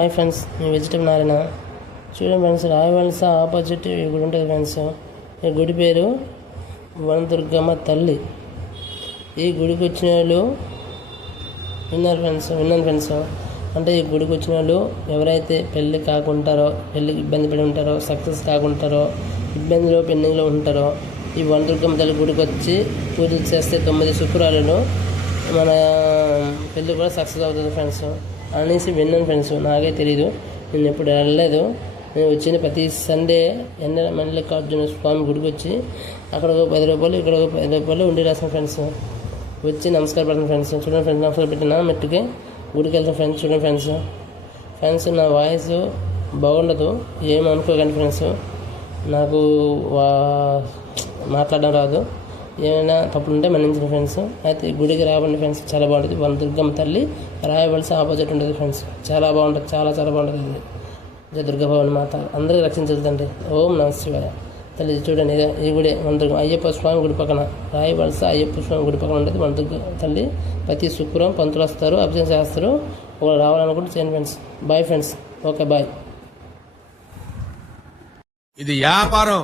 Hi friends, నేను vegetable Narayana. చూడండి friends, Rayavalasa opposite ఈ గుడి ఉంటుంది ఫ్రెండ్స్. ఈ గుడి పేరు వనదుర్గమ్మ తల్లి. ఈ గుడికి వచ్చిన వాళ్ళు విన్నాను ఫ్రెండ్స్. అంటే ఈ గుడికి వచ్చిన వాళ్ళు ఎవరైతే పెళ్ళి కాకుంటారో, పెళ్ళికి ఇబ్బంది పడి ఉంటారో, సక్సెస్ కాకుంటారో, ఇబ్బందిలో పెండింగ్లో ఉంటారో, ఈ వనదుర్గమ్మ తల్లి గుడికి వచ్చి పూజలు చేస్తే 9 శుక్రవారాలు మన పెళ్ళి కూడా సక్సెస్ అవుతుంది ఫ్రెండ్స్ అనేసి విన్నాను ఫ్రెండ్స్. నాకే తెలీదు, నేను ఎప్పుడు వెళ్ళలేదు. నేను వచ్చిన ప్రతి సండే ఎన్న మల్లికార్జున స్వామి గుడికి వచ్చి అక్కడ ఒక 10 రూపాయలు, ఇక్కడ ఒక 10 రూపాయలు ఉండి రాసాను ఫ్రెండ్స్. వచ్చి నమస్కారం పెట్టండి ఫ్రెండ్స్. చూడండి ఫ్రెండ్స్, నమస్కారం పెట్టిన మెట్టుకి గుడికి వెళ్తాను ఫ్రెండ్స్. చూడండి ఫ్రెండ్స్ నా వాయిస్ బాగుండదు, ఏమనుకోకండి ఫ్రెండ్స్. నాకు మాట్లాడడం రాదు, ఏమైనా తప్పులు ఉంటే మన్నించిన ఫ్రెండ్స్. అయితే గుడికి రావండి ఫ్రెండ్స్, చాలా బాగుంటుంది. వనదుర్గమ్మ తల్లి రాయవలస ఆపోజిట్ ఉంటుంది ఫ్రెండ్స్. చాలా బాగుంటుంది, చాలా చాలా బాగుంటుంది. ఇది జయ దుర్గాభవాని మాత అందరికీ రక్షించదండి. ఓం నమః శివాయ. తల్లి చూడండి, ఈ గుడి వనదుర్గ అయ్యప్ప స్వామి గుడి పక్కన, రాయవలస అయ్యప్ప స్వామి గుడి పక్కన ఉంటుంది వనదుర్గ తల్లి. ప్రతి శుక్రవారం పంతులు వస్తారు, అభిషేకం చేస్తారు. ఒకరు రావాలనుకుంటే చేయండి friends. Bye friends, okay bye. ఇది వ్యాపారం.